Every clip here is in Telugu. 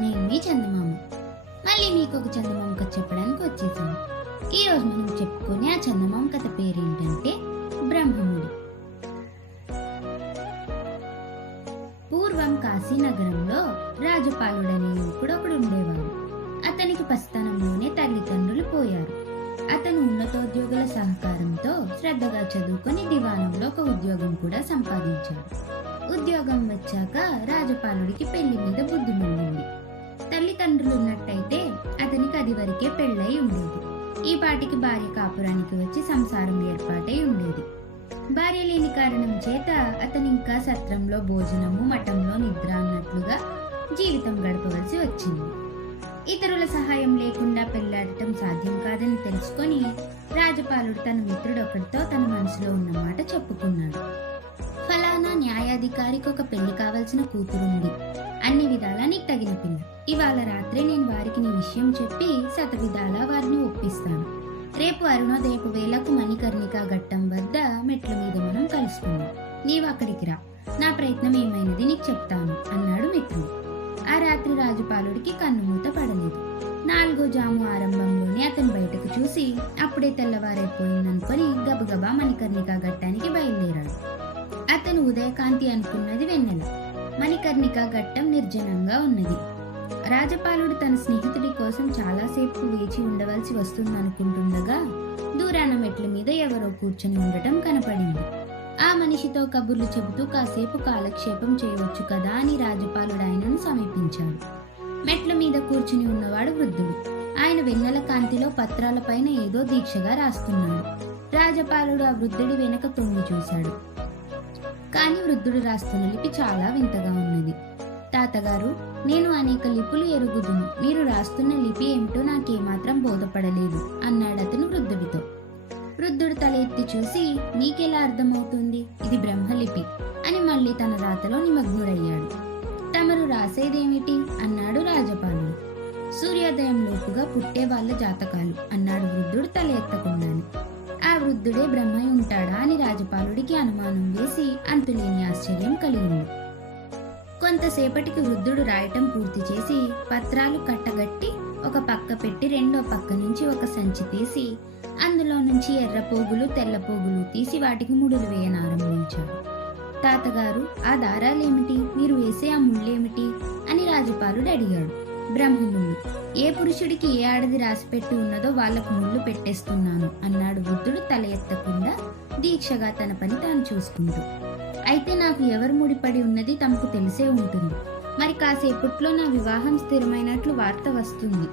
నేను మీ చందమామ. మళ్ళీ మీకు ఒక చందమామ కథ చెప్పడానికి వచ్చేసాను. ఈరోజు మనం చెప్పుకునే ఆ చందమామ కథ పేరేంటంటే బ్రహ్మముడి. పూర్వం కాశీ నగరంలో రాజపాలుడనే యువకుడు ఒకడు ఉండేవాడు. అతనికి పసితనంలోనే తల్లిదండ్రులు పోయారు. అతను ఉన్నతోద్యోగుల సహకారంతో శ్రద్ధగా చదువుకొని దివాణంలో ఒక ఉద్యోగం కూడా సంపాదించాడు. ఉద్యోగం వచ్చాక రాజపాలుడికి పెళ్లి మీద బుద్ధి మండింది. తల్లిదండ్రులు ఉన్నట్టయితే అతనికి అది వరకే పెళ్ళై ఉండేది. ఈ పాటికి భార్య కాపురానికి వచ్చి సంసారం ఏర్పాటై ఉండేది. భార్య లేని కారణం చేత అతను ఇంకా సత్రంలో భోజనము, మఠంలో నిద్ర అన్నట్లుగా జీవితం గడపవలసి వచ్చింది. ఇతరుల సహాయం లేకుండా పెళ్లాడటం సాధ్యం కాదని తెలుసుకొని రాజపాలుడు తన మిత్రుడొకడితో తన మనసులో ఉన్న మాట చెప్పుకున్నాడు. ఫలానా న్యాయాధికారికి ఒక పెళ్లి కావలసిన కూతురుంది. అన్ని విధాలా నీకు తగిన పిల్ల. ఇవాళ రాత్రే నేను వారికి నీ విషయం చెప్పి శతవిధాలా వారిని ఒప్పిస్తాను. రేపు అరుణోదయపు వేళకు మణికర్ణికా ఘట్టం వద్ద మెట్ల మీద మనం కలుసుకుందాం. నీవు అక్కడికి రా. నా ప్రయత్నం ఏమైనది నీకు చెప్తాను అన్నాడు మిత్రుడు. ఆ రాత్రి రాజపాలుడికి కన్నుమూత పడలేదు. 4వ జాము ఆరంభంలోనే అతను బయటకు చూసి అప్పుడే తెల్లవారైపోయిందనుకొని గబగబా మణికర్ణికా ఘట్టానికి బయలుదేరాడు. అతను ఉదయకాంతి అనుకున్నది వెన్నెల. మణికర్ణికా ఘట్టం నిర్జనంగా ఉన్నది. రాజపాలుడు తన స్నేహితుడి కోసం చాలాసేపు వేచి ఉండవలసి వస్తుందనుకుంటుండగా దూరాన మెట్ల మీద ఎవరో కూర్చొని ఉండటం కనపడింది. ఆ మనిషితో కబుర్లు చెబుతూ కాసేపు కాలక్షేపం చేయవచ్చు కదా అని రాజపాలుడు ఆయనను సమీపించాడు. మెట్ల మీద కూర్చుని ఉన్నవాడు వృద్ధుడు. ఆయన వెన్నెల కాంతిలో పత్రాలపైన ఏదో దీక్షగా రాస్తున్నాడు. రాజపాలుడు ఆ వృద్ధుడి వెనక తొంగి చూశాడు. కానీ వృద్ధుడు రాస్తున్న లిపి చాలా వింతగా ఉన్నది. తాతగారు, నేను అనేక లిపులు ఎరుగుదును. మీరు రాస్తున్న లిపి ఏమిటో నాకేమాత్రం బోధపడలేదు అన్నాడు అతను వృద్ధుడితో. వృద్ధుడు తల ఎత్తి చూసి, నీకెలా అర్థమవుతుంది? ఇది బ్రహ్మలిపి అని మళ్ళీ తన రాతలో నిమగ్నుడయ్యాడు. తమరు రాసేదేమిటి అన్నాడు రాజపాలుడు. సూర్యోదయం లోపుగా పుట్టే వాళ్ళ జాతకాలు అన్నాడు వృద్ధుడు తల ఎత్తకుండానే. ఆ వృద్ధుడే బ్రహ్మై ఉంటాడా అని రాజపాలుడికి అనుమానం వేసి అంతులేని ఆశ్చర్యం కలిగింది. కొంతసేపటికి వృద్ధుడు రాయటం పూర్తి చేసి పత్రాలు కట్టగట్టి ఒక పక్క పెట్టి రెండో పక్క నుంచి ఒక సంచి తీసి అందులో నుంచి ఎర్ర పోగులు, తెల్ల పోగులు తీసి వాటికి ముడులు వేయనారంభించాడు. తాతగారు, ఆ దారాలేమిటి? మీరు వేసే ఆ ముళ్ళేమిటి అని రాజపాలుడు అడిగాడు. బ్రహ్మముళ్ళు. ఏ పురుషుడికి ఏ ఆడది రాసిపెట్టి ఉన్నదో వాళ్లకు ముళ్ళు పెట్టేస్తున్నాను అన్నాడు వృద్ధుడు తల ఎత్తకుండా దీక్షగా తన పని తాను చూసుకుంటూ. అయితే నాకు ఎవరు ముడిపడి ఉన్నది తమకు తెలిసే ఉంటుంది. మరి కాసేపట్లో నా వివాహం స్థిరమైనట్లు వార్త వస్తుంది.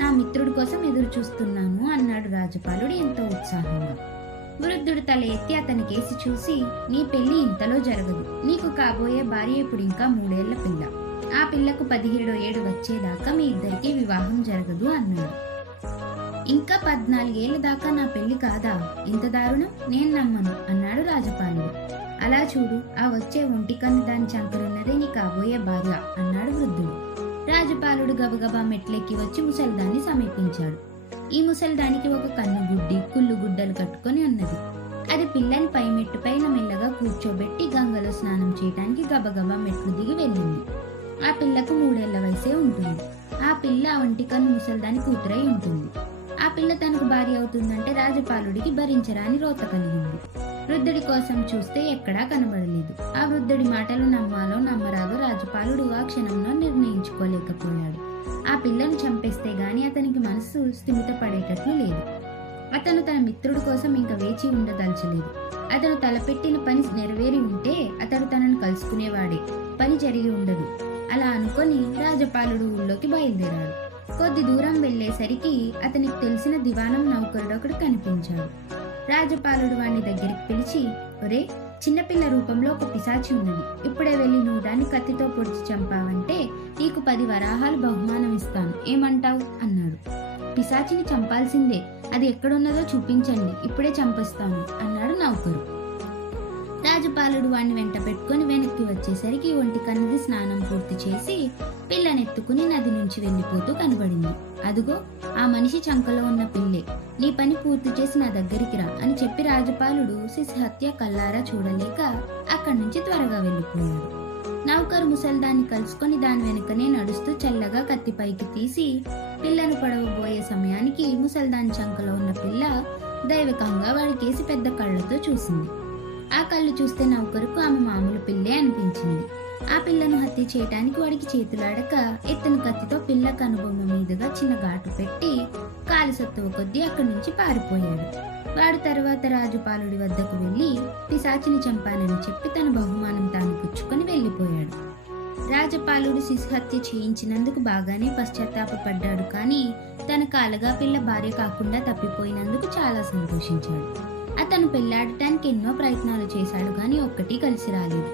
నా మిత్రుడి కోసం ఎదురు చూస్తున్నాను అన్నాడు రాజపాలుడు ఎంతో ఉత్సాహంగా. వృద్ధుడు తల ఎత్తి అతనికేసి చూసి, నీ పెళ్లి ఇంతలో జరగదు. నీకు కాబోయే భార్య ఇప్పుడు ఇంకా 3 ఏళ్ల పిల్ల. ఆ పిల్లకు 17వ ఏడు వచ్చేదాకా మీ ఇద్దరికి వివాహం జరగదు అన్నాడు. ఇంకా 14 ఏళ్ల దాకా నా పెళ్లి కాదా? ఇంత దారుణం? నేను నమ్మను అన్నాడు రాజపాలుడు. అలా చూడు, ఆ వచ్చే ఒంటికన్ను దాని చంకరున్నదే నీ కాబోయే భార్య అన్నాడు వృద్ధుడు. రాజపాలుడు గబగబా మెట్లెక్కి వచ్చి ముసల్దాన్ని సమీపించాడు. ఈ ముసల్దానికి ఒక కన్ను గుడ్డి, కుళ్ళు గుడ్డలు కట్టుకొని ఉన్నది. అది పిల్లని పై మెట్టు పైన మెల్లగా కూర్చోబెట్టి గంగలో స్నానం చేయడానికి గబగబా మెట్లు దిగి వెళ్ళింది. ఆ పిల్లకు 3 ఏళ్ల వయసే ఉంటుంది. ఆ పిల్ల ఒంటికన్ను ముసల్దాని కూతురై ఉంటుంది. ఆ పిల్ల తనకు భార్య అవుతుందంటే రాజపాలుడికి భరించరాని రోత కలిగింది. వృద్ధుడి కోసం చూస్తే ఎక్కడా కనబడలేదు. ఆ వృద్ధుడి మాటలు నమ్మాలో నమ్మరాదో రాజపాలుడు ఆ క్షణంలో నిర్ణయించుకోలేకపోయాడు. ఆ పిల్లను చంపేస్తే గాని అతనికి మనసు స్థిమితపడేటట్లు లేదు. అతను తన మిత్రుడి కోసం ఇంకా వేచి ఉండదలచలేదు. అతను తలపెట్టిన పని నెరవేరి ఉంటే అతడు తనను కలుసుకునేవాడే. పని జరిగి ఉండదు. అలా అనుకొని రాజపాలుడు ఊళ్ళోకి బయలుదేరాడు. కొద్ది దూరం వెళ్లేసరికి అతనికి తెలిసిన దివాణం నౌకరుడొకడు కనిపించాడు. రాజపాలుడు వాణ్ణి దగ్గరికి పిలిచి, ఒరే, చిన్నపిల్ల రూపంలో ఒక పిశాచి ఉన్నది. ఇప్పుడే వెళ్ళి నువ్వు దాన్ని కత్తితో పొడిచి చంపావంటే నీకు 10 వరాహాలు బహుమానం ఇస్తాను. ఏమంటావు అన్నాడు. పిశాచిని చంపాల్సిందే. అది ఎక్కడున్నదో చూపించండి, ఇప్పుడే చంపేస్తాను అన్నాడు నౌకరు. రాజపాలుడు వాణ్ణి వెంట పెట్టుకుని వెనక్కి వచ్చేసరికి ఒంటికన్నది స్నానం పూర్తి చేసి పిల్లనెత్తుకుని నది నుంచి వెళ్ళిపోతూ కనబడింది. అదుగో, ఆ మనిషి చంకలో ఉన్న పిల్లే. నీ పని పూర్తి చేసి నా దగ్గరికి రా అని చెప్పి రాజపాలుడు శిశుహత్య కల్లారా చూడలేక అక్కడి నుంచి త్వరగా వెళ్ళిపోయాడు. నౌకరు ముసల్దాన్ని కలుసుకొని దాని వెనుకనే నడుస్తూ చల్లగా కత్తి పైకి తీసి పిల్లను పడవబోయే సమయానికి ముసల్దాని చంకలో ఉన్న పిల్ల దైవకంగా వాడికేసి పెద్ద కళ్ళతో చూసింది. ఆ కళ్ళు చూస్తే నౌకరుకు ఆమె మామూలు పిల్లే అనిపించింది. ఆ పిల్లను హత్య చేయటానికి వాడికి చేతులాడక ఎత్తని కత్తితో పిల్ల కనుబొమ్మ మీదుగా చిన్న ఘాటు పెట్టి కాలి సత్తువ కొద్దీ అక్కడి నుంచి పారిపోయాడు. వాడు తర్వాత రాజుపాలుడి వద్దకు వెళ్లి పిశాచిని చంపానని చెప్పి తన బహుమానం తాను పుచ్చుకొని వెళ్లిపోయాడు. రాజపాలుడు శిశుహత్య చేయించినందుకు బాగానే పశ్చాత్తాపడ్డాడు, కానీ తన కాలగా పిల్ల భార్య కాకుండా తప్పిపోయినందుకు చాలా సంతోషించాడు. అతను పెళ్లాడటానికి ఎన్నో ప్రయత్నాలు చేశాడు, కానీ ఒక్కటి కలిసి రాలేదు.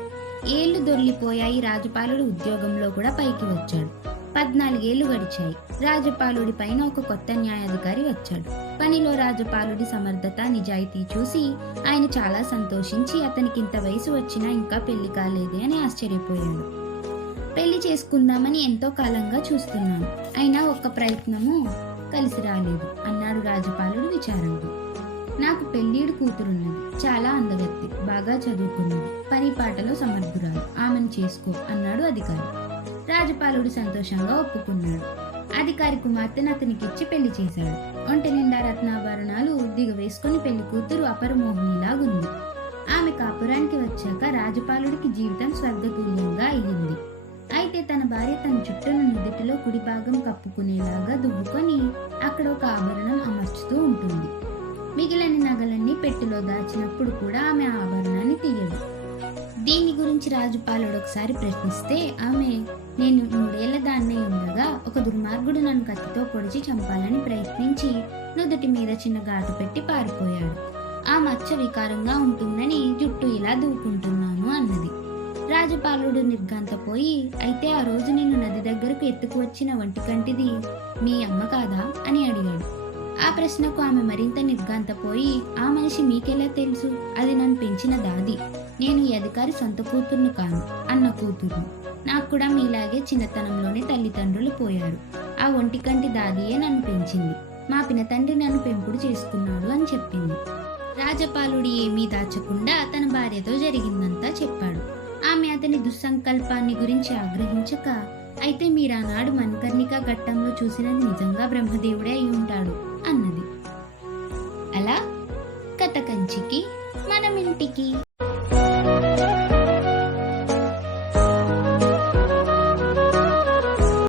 ఏళ్లు దొర్లిపోయాయి. రాజపాలుడు ఉద్యోగంలో కూడా పైకి వచ్చాడు. 14 ఏళ్లు గడిచాయి. రాజపాలుడి పైన ఒక కొత్త న్యాయాధికారి వచ్చాడు. పనిలో రాజపాలుడి సమర్థత, నిజాయితీ చూసి ఆయన చాలా సంతోషించి అతనికి ఇంత వయసు వచ్చినా ఇంకా పెళ్లి కాలేదే అని ఆశ్చర్యపోయాడు. పెళ్లి చేసుకుందామని ఎంతో కాలంగా చూస్తున్నాను, అయినా ఒక్క ప్రయత్నము కలిసి రాలేదు అన్నాడు రాజపాలుడు విచారంతో. నాకు పెళ్ళీడు కూతురున్నది, చాలా అందగత్తి, బాగా చదువుకున్నది, పని పాటలో సమర్థురాలు, ఆమెను చేసుకో అన్నాడు అధికారి. రాజపాలుడు సంతోషంగా ఒప్పుకున్నాడు. అధికారి కుమార్తెను అతనికిచ్చి పెళ్లి చేశాడు. ఒంటి నిండా రత్నాభరణాలు దిగవేసుకుని పెళ్లి కూతురు అపరమోహినిలాగుంది. ఆమె కాపురానికి వచ్చాక రాజపాలుడికి జీవితం స్వర్గతుల్యంగా అయ్యింది. అయితే తన భార్య తన చుట్టూను నుదిటిలో కుడి భాగం కప్పుకునేలాగా దువ్వుకొని అక్కడ ఒక ఆభరణం అమర్చుతూ ఉంటుంది. మిగిలిన నగలన్నీ పెట్టెలో దాచినప్పుడు కూడా ఆమె ఆ ఆభరణాన్ని తీయదు. దీని గురించి రాజుపాలుడు ఒకసారి ప్రశ్నిస్తే ఆమె, నేను 3 ఏళ్ల దాన్నై ఉండగా ఒక దుర్మార్గుడు నన్ను కత్తితో పొడిచి చంపాలని ప్రయత్నించి నుదుటి మీద చిన్న ఘాటు పెట్టి పారిపోయాడు. ఆ మచ్చ వికారంగా ఉంటుందని జుట్టు ఇలా దూకుంటున్నాను అన్నది. రాజపాలుడు నిర్ఘాంతపోయి, అయితే ఆ రోజు నిన్ను నది దగ్గరకు ఎత్తుకు వచ్చిన వంటికంటిది మీ అమ్మ కాదా అని అడిగాడు. ఆ ప్రశ్నకు ఆమె మరింత నిర్ఘాంతపోయి, ఆ మనిషి మీకెలా తెలుసు? అది నన్ను పెంచిన దాది, నేను ఈ అధికారి సొంత కూతుర్ను కాను, అన్న కూతుర్ను. నాకు కూడా మీలాగే చిన్నతనంలోనే తల్లిదండ్రులు పోయారు. ఆ ఒంటికంటి దాదియే నన్ను పెంచింది. మా పినతండ్రి నన్ను పెంపుడు చేసుకున్నాడు అని చెప్పింది. రాజపాలుడు ఏమీ దాచకుండా తన భార్యతో జరిగిందంతా చెప్పాడు. ఆమె అతని దుస్సంకల్పాన్ని గురించి ఆగ్రహించక, అయితే మీరానాడు మణికర్ణిక ఘట్టంలో చూసినది నిజంగా బ్రహ్మదేవుడే అయి ఉంటాడు అన్నది. అలా కథ కంచికి మనమింటికి.